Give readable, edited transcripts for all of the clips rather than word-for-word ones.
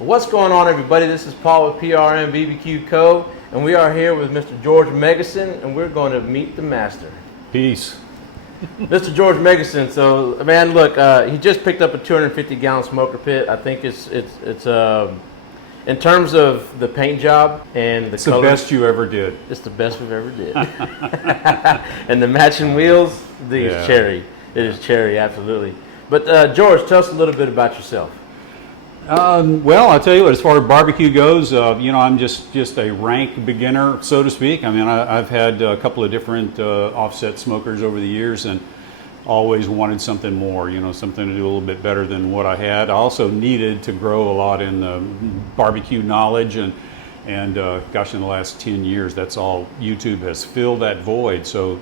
What's going on, everybody? This is Paul with PRM BBQ Co. And we are here with Mr. George Megason, and we're going to meet the master. Peace. Mr. George Megason. So, man, look, he just picked up a 250-gallon smoker pit. I think it's in terms of the paint job and it's the best you ever did. It's the best we've ever did. And the matching wheels, these cherry. It is cherry, absolutely. But George, tell us a little bit about yourself. Well, I'll tell you what, as far as barbecue goes, you know, I'm just a rank beginner, so to speak. I mean, I've had a couple of different offset smokers over the years and always wanted something more, you know, something to do a little bit better than what I had. I also needed to grow a lot in barbecue knowledge and gosh, in the last 10 years, that's all YouTube has filled that void. So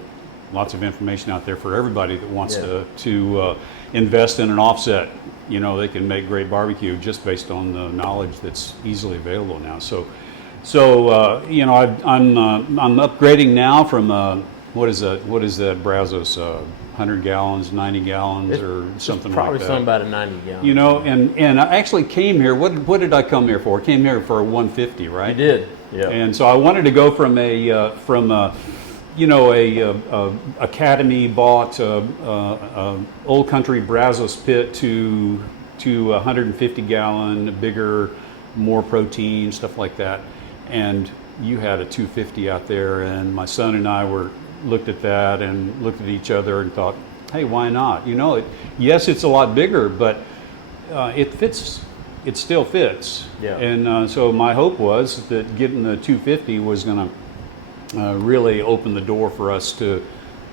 lots of information out there for everybody that wants to invest in an offset. You know, they can make great barbecue just based on the knowledge that's easily available now. So you know, I'm upgrading now from what is that Brazos 100 gallons, 90 gallons, or something like that. Probably something about a 90 gallon. You know, and I actually came here. What did I come here for? I came here for a 150, right? You did, yeah. And so I wanted to go from you know, a Academy bought Old Country Brazos pit to 150 gallon, bigger, more protein, stuff like that. And you had a 250 out there, and my son and I looked at that and looked at each other and thought, hey, why not? You know, yes, it's a lot bigger, but it fits. It still fits. Yeah. And so my hope was that getting the 250 was going to really open the door for us to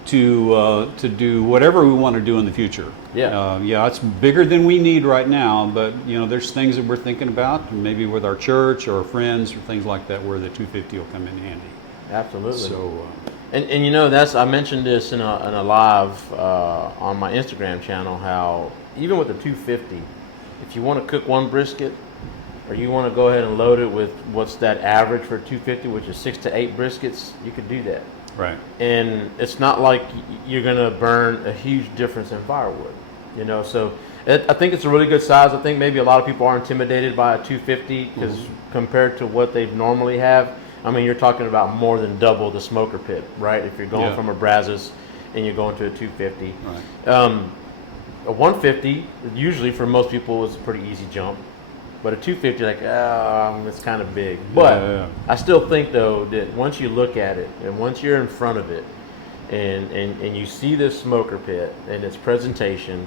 do whatever we want to do in the future. Yeah. Yeah, it's bigger than we need right now, but you know, there's things that we're thinking about, maybe with our church or friends or things like that, where the 250 will come in handy. Absolutely. So, and you know, I mentioned this in a live on my Instagram channel, how even with the 250, if you want to cook one brisket, or you want to go ahead and load it with what's that average for 250, which is 6 to 8 briskets, you could do that. right. And it's not like you're going to burn a huge difference in firewood, you know. So I think it's a really good size. I think maybe a lot of people are intimidated by a 250 because compared to what they normally have, I mean, you're talking about more than double the smoker pit, right? If you're going from a Brazos and you're going to a 250. Right. A 150, usually for most people, is a pretty easy jump. But a 250, like, it's kind of big. But I still think, though, that once you look at it and once you're in front of it and you see this smoker pit and its presentation,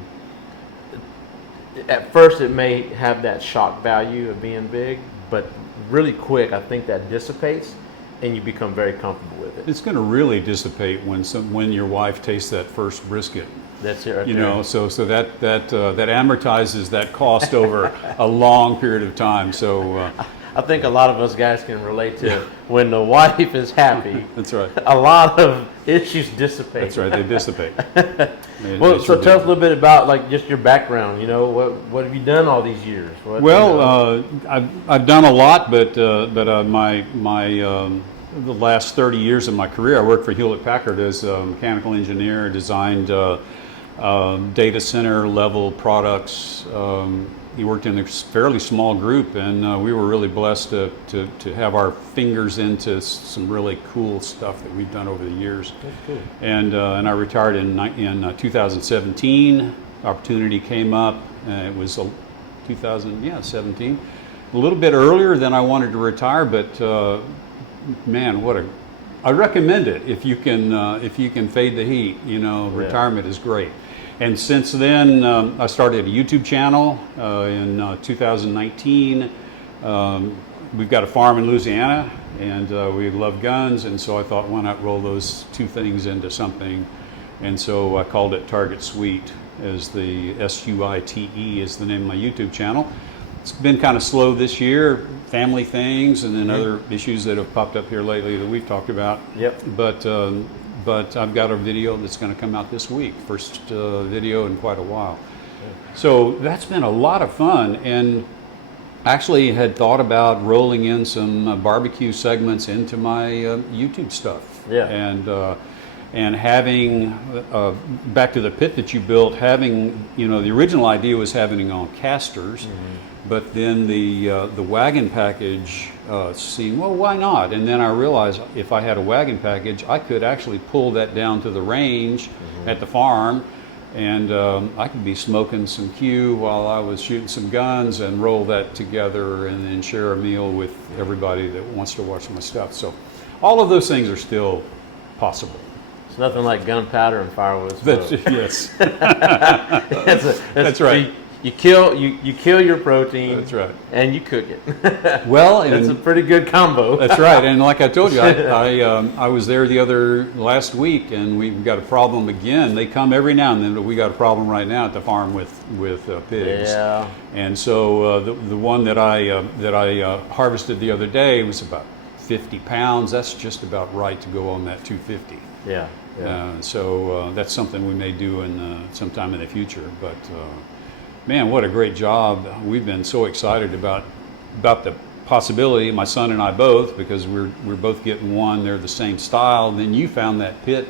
at first it may have that shock value of being big, but really quick, I think that dissipates and you become very comfortable with it. It's going to really dissipate when your wife tastes that first brisket. That's it right there. You know, so that amortizes that cost over a long period of time. So I think a lot of us guys can relate to when the wife is happy. That's right. A lot of issues dissipate. That's right. They dissipate. Well, so tell us a little bit about like just your background. You know, what have you done all these years? I've done a lot, but the last 30 years of my career, I worked for Hewlett-Packard as a mechanical engineer, designed data center level products. He worked in a fairly small group, and we were really blessed to have our fingers into some really cool stuff that we've done over the years. That's cool. And I retired in 2017. Opportunity came up, and it was 2017. A little bit earlier than I wanted to retire, but man, I recommend it if you can fade the heat. You know, retirement is great. And since then, I started a YouTube channel in 2019. We've got a farm in Louisiana, and we love guns, and so I thought, why not roll those two things into something? And so I called it Target Suite, as the SUITE is the name of my YouTube channel. It's been kind of slow this year, family things, and then other issues that have popped up here lately that we've talked about. Yep. But I've got a video that's going to come out this week, first video in quite a while. So that's been a lot of fun, and actually had thought about rolling in some barbecue segments into my YouTube stuff. Yeah. And having, back to the pit that you built, having, you know, the original idea was having it on casters, but then the wagon package, seemed, well, why not? And then I realized if I had a wagon package, I could actually pull that down to the range at the farm, and I could be smoking some Q while I was shooting some guns and roll that together and then share a meal with everybody that wants to watch my stuff. So all of those things are still possible. It's nothing like gunpowder and firewood. Yes. That's right. You kill your protein. That's right. And you cook it. Well, it's a pretty good combo. That's right. And like I told you, I was there last week, and we've got a problem again. They come every now and then, but we got a problem right now at the farm with pigs. Yeah. And so the one that I harvested the other day was about 50 pounds. That's just about right to go on that 250. Yeah. So that's something we may do in sometime in the future. But man, what a great job! We've been so excited about the possibility. My son and I both, because we're both getting one. They're the same style. And then you found that pit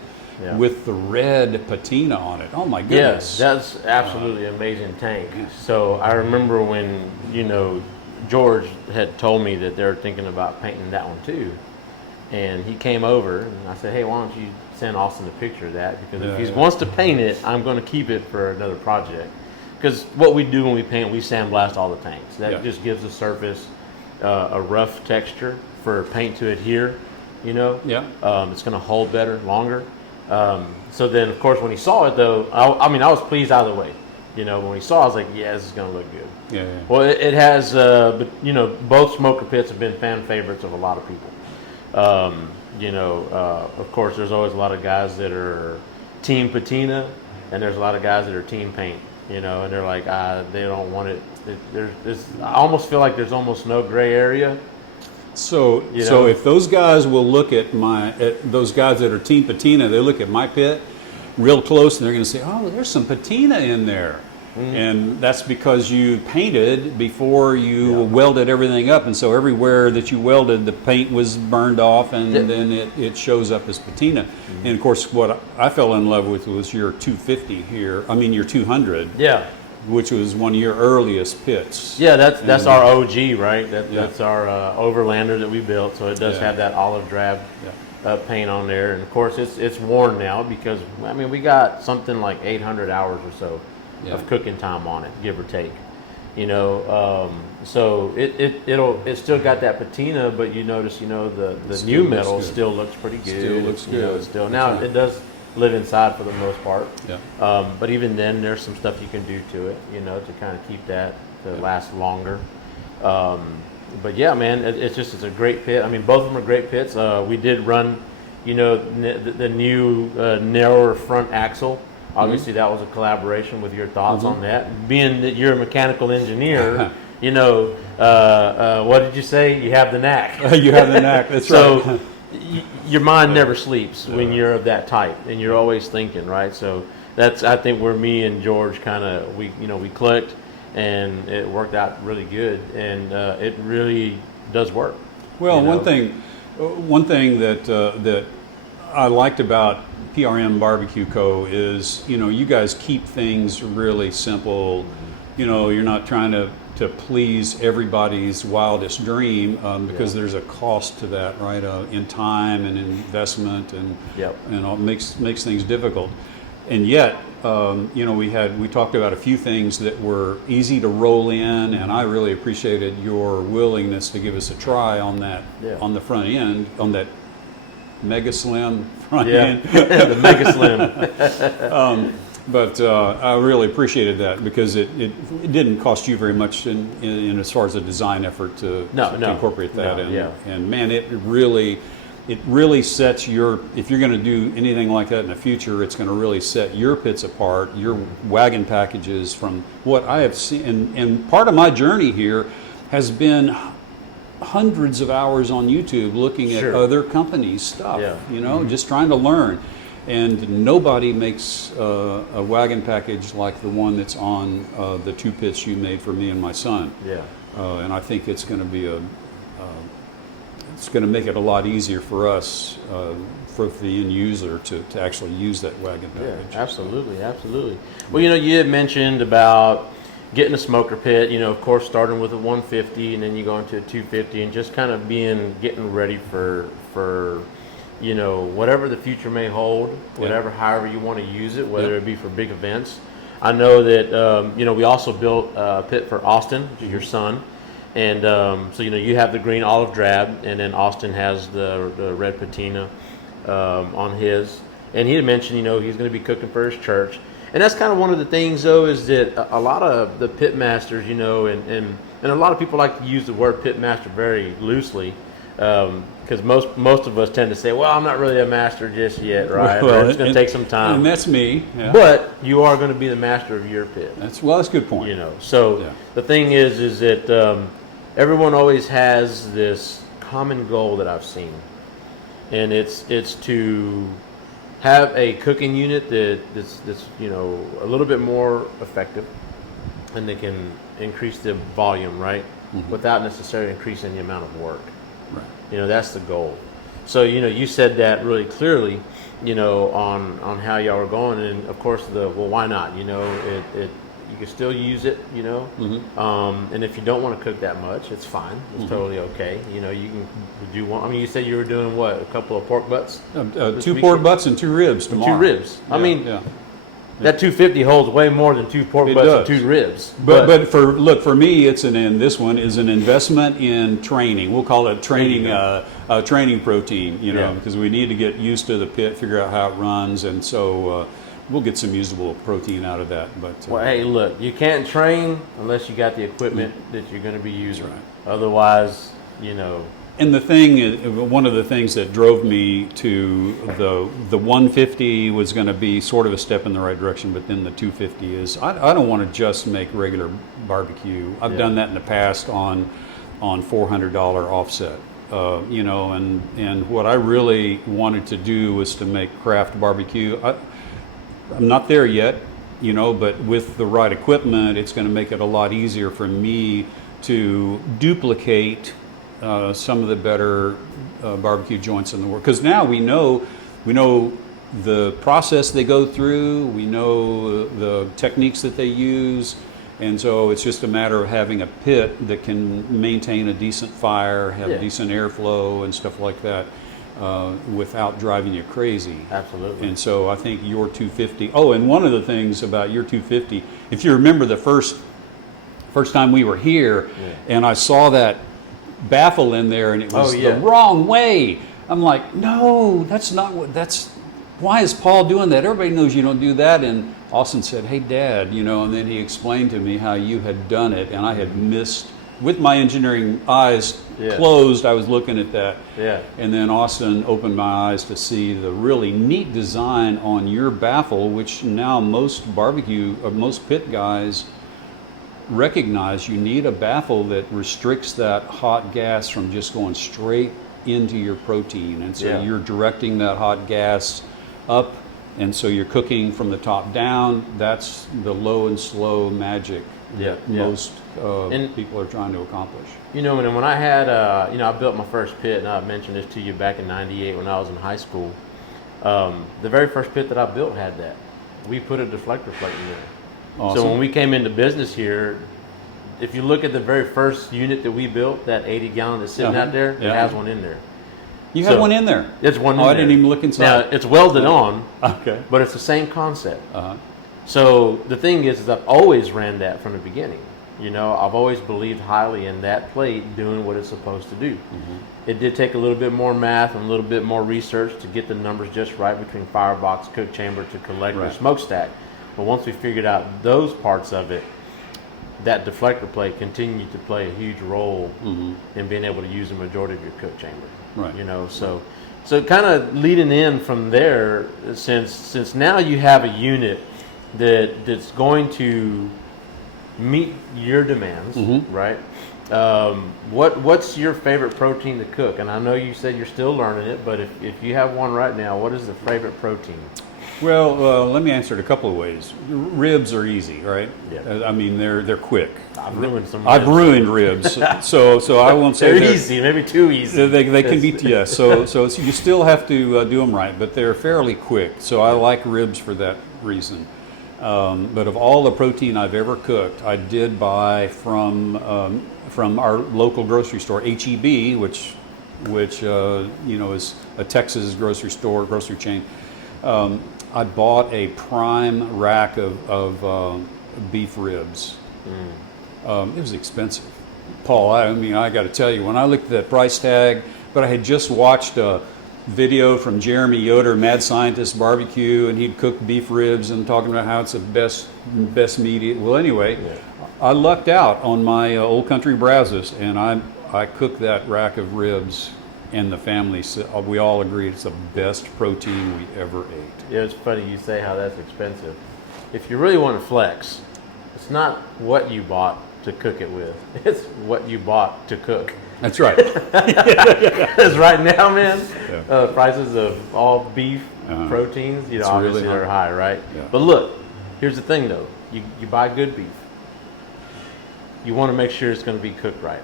with the red patina on it. Oh my goodness! Yes, that's absolutely amazing tank. So I remember when George had told me that they're thinking about painting that one too. And he came over, and I said, hey, why don't you send Austin a picture of that? Because if he wants to paint it, I'm going to keep it for another project. Because what we do when we paint, we sandblast all the tanks. That just gives the surface a rough texture for paint to adhere, It's going to hold better, longer. So then, of course, when he saw it, though, I was pleased either way. When he saw it, I was like, yeah, this is going to look good. Yeah. Well, it has, but, both smoker pits have been fan favorites of a lot of people. Of course, there's always a lot of guys that are team patina, and there's a lot of guys that are team paint, and they're like, they don't want it. I almost feel like there's almost no gray area. So if those guys will look at those guys that are team patina, they look at my pit real close, and they're going to say, oh, there's some patina in there. And that's because you painted before you welded everything up, and so everywhere that you welded, the paint was burned off, and then it shows up as patina. And of course, what I fell in love with was your 250 here. I mean, your 200. Yeah. Which was one of your earliest pits. Yeah, that's our OG, right? That's our Overlander that we built. So it does have that olive drab paint on there, and of course it's worn now because we got something like 800 hours or so of cooking time on it, give or take. So it still got that patina, but you notice the new metal still looks pretty good. Still looks good. Now it does live inside for the most part. Yeah. But even then, there's some stuff you can do to it, to kind of keep that to last longer. But yeah, man, it's a great pit. Both of them are great pits. We did run, the new narrower front axle. Obviously, that was a collaboration with your thoughts on that. Being that you're a mechanical engineer, what did you say? You have the knack. You have the knack. That's right. So your mind never sleeps when you're of that type, and you're always thinking, right? So that's, I think, where me and George we clicked, and it worked out really good, and it really does work. Well, one thing that I liked about PRM Barbecue Co. is, you guys keep things really simple. You're not trying to please everybody's wildest dream because there's a cost to that, right? In time and investment, and all makes things difficult. And yet, we talked about a few things that were easy to roll in, and I really appreciated your willingness to give us a try on that on the front end, on that Mega Slim front end. The Mega Slim. But I really appreciated that because it didn't cost you very much in as far as a design effort to incorporate that. And man, it really sets your, if you're going to do anything like that in the future, it's going to really set your pits apart, your wagon packages from what I have seen. And part of my journey here has been hundreds of hours on YouTube looking at other companies' stuff, just trying to learn. And nobody makes a wagon package like the one that's on the 2 pits you made for me and my son. Yeah. And I think it's going to be it's going to make it a lot easier for us, for the end user to actually use that wagon package. Yeah, absolutely, absolutely. Well, you had mentioned about getting a smoker pit, of course, starting with a 150 and then you go into a 250 and just kind of getting ready for whatever the future may hold, whatever, however you want to use it, whether it be for big events. I know that, we also built a pit for Austin, which is your son. And so, you have the green olive drab, and then Austin has the red patina on his. And he had mentioned, he's going to be cooking for his church. And that's kind of one of the things, though, is that a lot of the pit masters, and a lot of people like to use the word pit master very loosely. Because most of us tend to say, well, I'm not really a master just yet, right? Well, it's going to take some time. And that's me. Yeah. But you are going to be the master of your pit. That's a good point. So the thing is that everyone always has this common goal that I've seen. And it's to have a cooking unit that's a little bit more effective, and they can increase the volume, right? Mm-hmm. Without necessarily increasing the amount of work. Right. That's the goal. So, you said that really clearly, on how y'all are going. And of course why not? You can still use it, Mm-hmm. And if you don't want to cook that much, it's fine. It's mm-hmm. totally okay. You can do one. I mean, you said you were doing what? A couple of pork butts? 2 pork butts and 2 ribs tomorrow. 2 ribs. Yeah. That 250 holds way more than 2 pork butts and 2 ribs. But for me, this one is an investment in training. We'll call it training protein, because we need to get used to the pit, figure out how it runs, and so we'll get some usable protein out of that. But well, hey, look, you can't train unless you got the equipment that you're going to be using. Right. Otherwise, And one of the things that drove me to the 150 was going to be sort of a step in the right direction, but then the 250 is, I don't want to just make regular barbecue. I've done that in the past on $400 offset, and what I really wanted to do was to make craft barbecue. I'm not there yet, but with the right equipment, it's going to make it a lot easier for me to duplicate some of the better barbecue joints in the world, because now we know the process they go through, we know the techniques that they use, and so it's just a matter of having a pit that can maintain a decent fire, have decent airflow and stuff like that, without driving you crazy. Absolutely. And so I think your 250. Oh, and one of the things about your 250, if you remember the first time we were here, and I saw that Baffle in there, and it was the wrong way. I'm like, no, that's not why is Paul doing that? Everybody knows you don't do that. And Austin said, hey, Dad, and then he explained to me how you had done it, and I had missed, with my engineering eyes closed, I was looking at that. Yeah. And then Austin opened my eyes to see the really neat design on your Baffle, which now most pit guys recognize. You need a Baffle that restricts that hot gas from just going straight into your protein, and so you're directing that hot gas up, and so you're cooking from the top down. That's the low and slow magic that most people are trying to accomplish. And when I had I built my first pit, and I mentioned this to you back in '98 when I was in high school. The very first pit that I built had that. We put a deflector plate in there. Awesome. So when we came into business here, if you look at the very first unit that we built, that 80-gallon that's sitting out there, it has one in there. You have one in there? It's one in there. I didn't even look inside. Now, it's welded on, but it's the same concept. So the thing is I've always ran that from the beginning. I've always believed highly in that plate doing what it's supposed to do. Mm-hmm. It did take a little bit more math and a little bit more research to get the numbers just right between firebox, cook chamber to collector, smokestack. But once we figured out those parts of it, that deflector plate continued to play a huge role in being able to use the majority of your cook chamber. Right. You know, so kind of leading in from there, since now you have a unit that's going to meet your demands, right? What's your favorite protein to cook? And I know you said you're still learning it, but if you have one right now, what is the favorite protein? Well, let me answer it a couple of ways. Ribs are easy, right? Yeah. I mean, they're quick. I've ruined some. I've ruined ribs, so I won't say they're easy, maybe too easy. They can be, yes. So you still have to do them right, but they're fairly quick. So I like ribs for that reason. But of all the protein I've ever cooked, I did buy from our local grocery store, HEB, which you know, is a Texas grocery chain. I bought a prime rack of beef ribs. It was expensive, Paul. I mean, I got to tell you, when I looked at that price tag, but I had just watched a video from Jeremy Yoder, Mad Scientist Barbecue, and he'd cooked beef ribs and talking about how it's the best meat. Well, anyway, I lucked out on my Old Country Brazos, and I cooked that rack of ribs, and the family, we all agreed it's the best protein we ever ate. Yeah, it's funny you say how that's expensive. If you really want to flex, it's not what you bought to cook it with. It's what you bought to cook. That's right. Because right now, man, prices of all beef proteins, you know, It's obviously really they're high, right? Yeah. But look, here's the thing though. You buy good beef. You want to make sure it's going to be cooked right?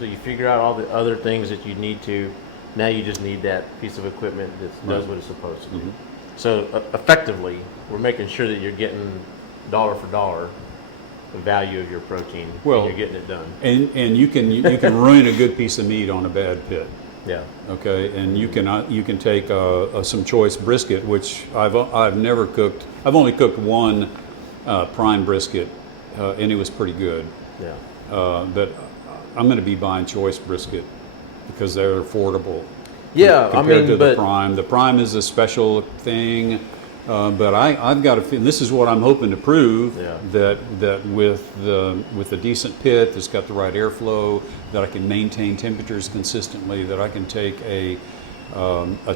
So you figure out all the other things that you need to. Now you just need that piece of equipment that does what it's supposed to do. So effectively, we're making sure that you're getting dollar for dollar the value of your protein. Well, and you're getting it done. And you can ruin a good piece of meat on a bad pit. Yeah. Okay, and you can take some choice brisket, which I've never cooked. I've only cooked one prime brisket, and it was pretty good. Yeah. But I'm going to be buying choice brisket because they're affordable. Yeah, compared to the prime. The prime is a special thing, but I've got a feeling, this is what I'm hoping to prove, that with a decent pit that's got the right airflow, that I can maintain temperatures consistently, that I can take a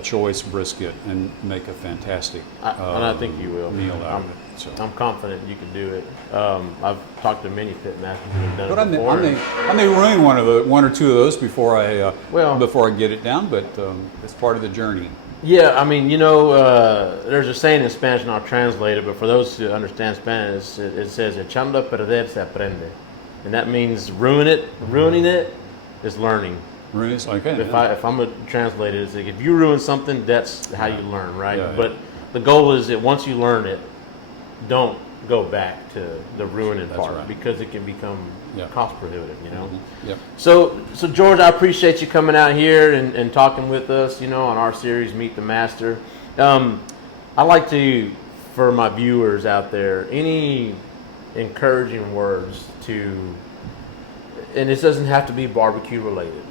choice brisket and make a fantastic and I think you will. meal out of it. So. I'm confident you can do it. I've talked to many pit masters who have done But it before. I may ruin one or two of those before I get it down, but it's part of the journey. Yeah, I mean, you know, there's a saying in Spanish, and I'll translate it, but for those who understand Spanish, it says, echando a perder se aprende. And that means ruining it is learning. Ruin, okay. If I'm going to translate it, it's like if you ruin something, that's how you learn, right? Yeah, but the goal is that once you learn it, don't go back to the ruining part because it can become cost prohibitive, you know. Yep. So George, I appreciate you coming out here and talking with us, you know, on our series Meet the Master. I like to, for my viewers out there, any encouraging words to, and this doesn't have to be barbecue related.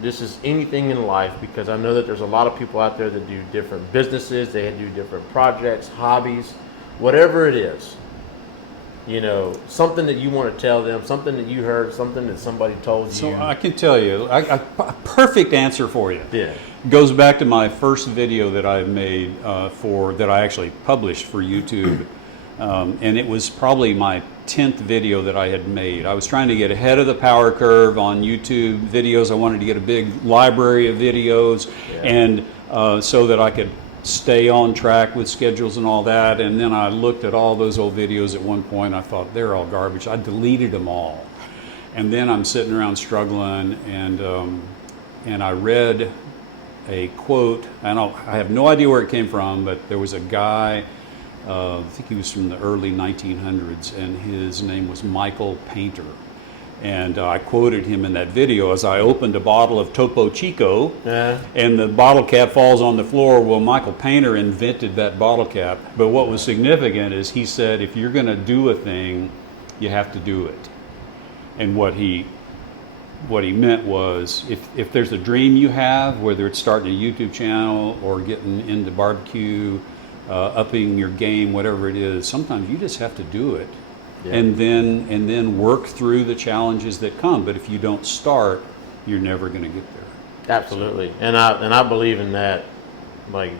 This is anything in life, because I know that there's a lot of people out there that do different businesses, they do different projects, hobbies, whatever it is. You know, something that you want to tell them, something that you heard, something that somebody told you. So I can tell you, a perfect answer for you. Yeah. Goes back to my first video that I made that I actually published for YouTube. And it was probably my 10th video that I had made. I was trying to get ahead of the power curve on YouTube videos. I wanted to get a big library of videos, and so that I could stay on track with schedules and all that. And then I looked at all those old videos at one point. I thought, they're all garbage. I deleted them all. And then I'm sitting around struggling, and I read a quote. I have no idea where it came from, but there was a guy, I think he was from the early 1900s, and his name was Michael Painter. And I quoted him in that video as I opened a bottle of Topo Chico, and the bottle cap falls on the floor. Well, Michael Painter invented that bottle cap. But what was significant is he said, if you're going to do a thing, you have to do it. And what he meant was, if there's a dream you have, whether it's starting a YouTube channel or getting into barbecue upping your game, whatever it is. Sometimes you just have to do it, Yeah. and then work through the challenges that come. But if you don't start, you're never going to get there. Absolutely, and I believe in that, like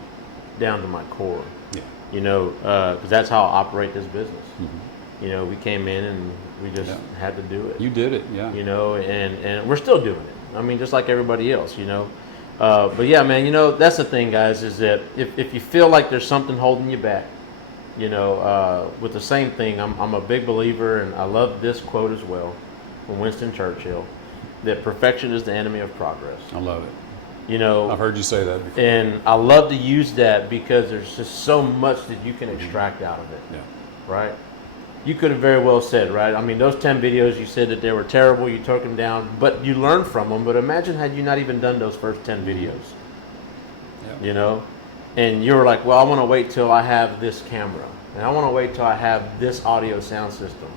down to my core. Yeah. You know, because that's how I operate this business. Mm-hmm. You know, we came in and we just had to do it. You did it, yeah. You know, and we're still doing it. I mean, just like everybody else, you know. But yeah, man, you know, that's the thing, guys, is that if you feel like there's something holding you back, you know, with the same thing, I'm a big believer, and I love this quote as well from Winston Churchill, that perfection is the enemy of progress. I love it. You know, I've heard you say that before. and I love to use that because there's just so much that you can extract out of it, Yeah. right? You could have very well said, right? I mean, those 10 videos, you said that they were terrible, you took them down, but you learned from them. But imagine had you not even done those first 10 videos, Yeah. you know? And you were like, well, I want to wait till I have this camera, and I want to wait till I have this audio sound system.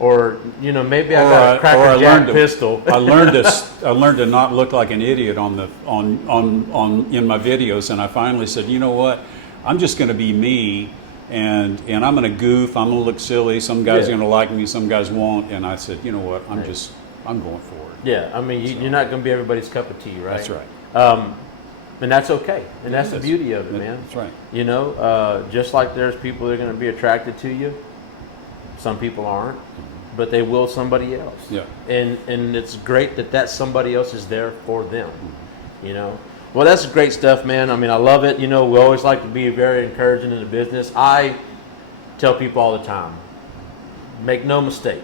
Or, you know, maybe I got a Cracker Jack pistol. I learned to not look like an idiot on in my videos, and I finally said, you know what? I'm just going to be me. And I'm going to goof. I'm going to look silly. Some guys are going to like me. Some guys won't. And I said, you know what? I'm going forward. Yeah, I mean, you're not going to be everybody's cup of tea, right? That's right. And that's okay. And that's the beauty of it, man. That's right. You know, just like there's people that are going to be attracted to you, some people aren't, but they will somebody else. Yeah. And it's great that somebody else is there for them, you know. Well, that's great stuff, man. I mean, I love it. You know, we always like to be very encouraging in the business. I tell people all the time, make no mistake,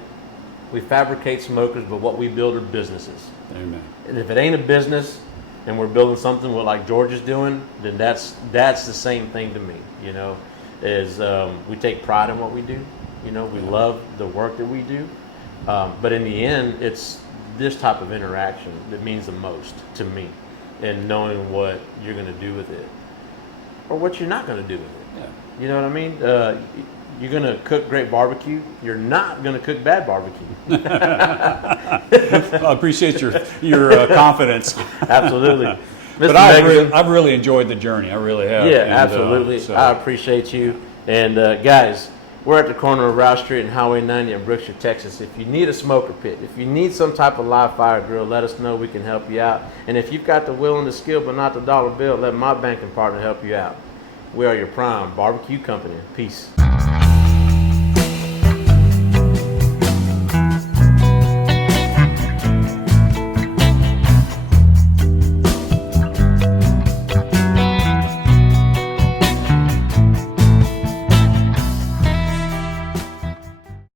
we fabricate smokers, but what we build are businesses. Amen. And if it ain't a business and we're building something like George is doing, then that's the same thing to me, you know, is we take pride in what we do. You know, we love the work that we do. But in the end, it's this type of interaction that means the most to me. And knowing what you're going to do with it, or what you're not going to do with it. Yeah. You know what I mean? You're going to cook great barbecue. You're not going to cook bad barbecue. I appreciate your confidence. Absolutely. Mr. But I've really enjoyed the journey. I really have. Yeah, And, absolutely. so- I appreciate you. And guys, we're at the corner of Route Street and Highway 90 in Brookshire, Texas. If you need a smoker pit, if you need some type of live fire grill, let us know. We can help you out. And if you've got the will and the skill but not the dollar bill, let my banking partner help you out. We are your prime barbecue company. Peace.